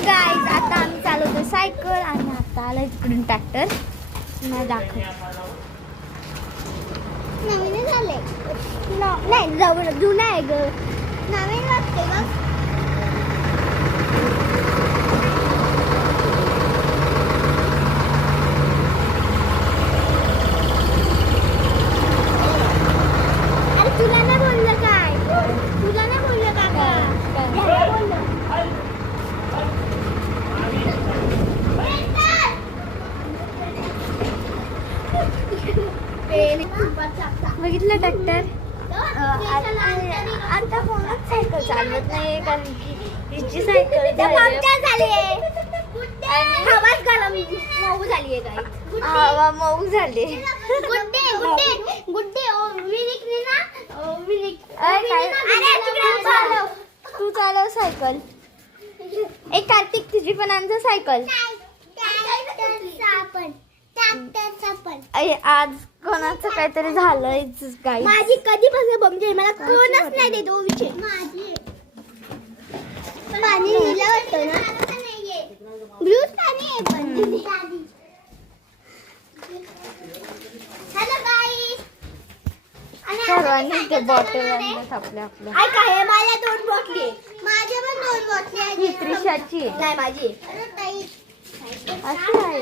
तर गाईज आता आम्ही चालवतो सायकल आणि आता आला तिकडून ट्रॅक्टर. नाही दाखव नवीन झाले नाही जवळ जुना आहे ग नवीन वाटते बघ. अरे तुला नाही बोललं काय तुला नाही बोललं काका बोललं बघितलं ट्रॅक्टर. आता कोणच सायकल चालवत नाही कारण की हिची सायकल हवा मऊ झाली. तू चालव सायकल. एक कार्तिक तुझी पण आण सायकल. आज कोणाचं काहीतरी झालंय गाई. माझी कधीपासून बमते मला कोणच नाही देतो विषय. पाणी दिलं वाटतं ना ब्लूज पाणी आहे पण. हॅलो गाईस सर्वांनी ते बॉटल आणण्यात आपल्या आपल्या काय माझ्या 2 बॉटली माझ्या पण 2 बॉटली आहेत. ही त्रिशाची नाही माझी अशी आहे.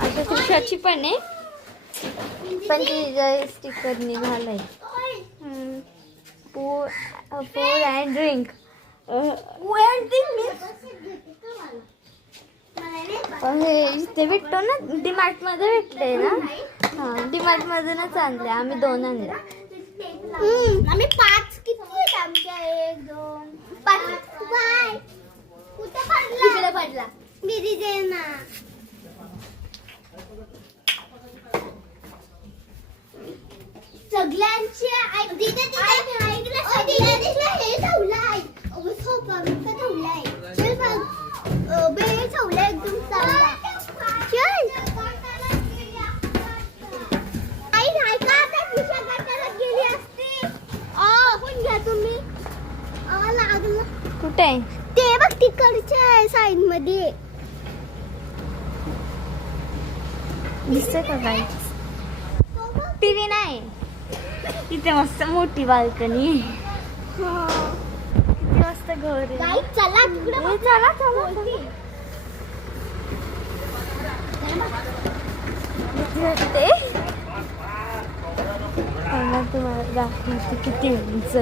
आता त्रिशाची पण आहे पण ती स्टिकर निघालंय. फूड अँड ड्रिंक हे इथे भेटतो ना डीमार्ट मध्ये भेटले ना. हा डीमार्ट मधूनच आणले आम्ही 2 आणले. आम्ही 5 किती आहेत आमच्या 1 2 5 बाय कुठे पडला पडला दीदी दे ना. सगळ्यांची हे ठेवलाय सोफा बिफा ठेवलाय. चल बघ बे ठेवलाय एकदम चांगला. चल आई नाही का आता दिशा गटारात गेली असती. कोण घ्या तुम्ही लागलं कुठे ते बघ तिकडच्या साइड मध्ये दिसतंय का काय. टीव्ही नाही इथे मस्त मोठी बाल्कनी. मस्त घर आहे. चला तिकडे चला चला तुम्हाला दाखवते किती उंच.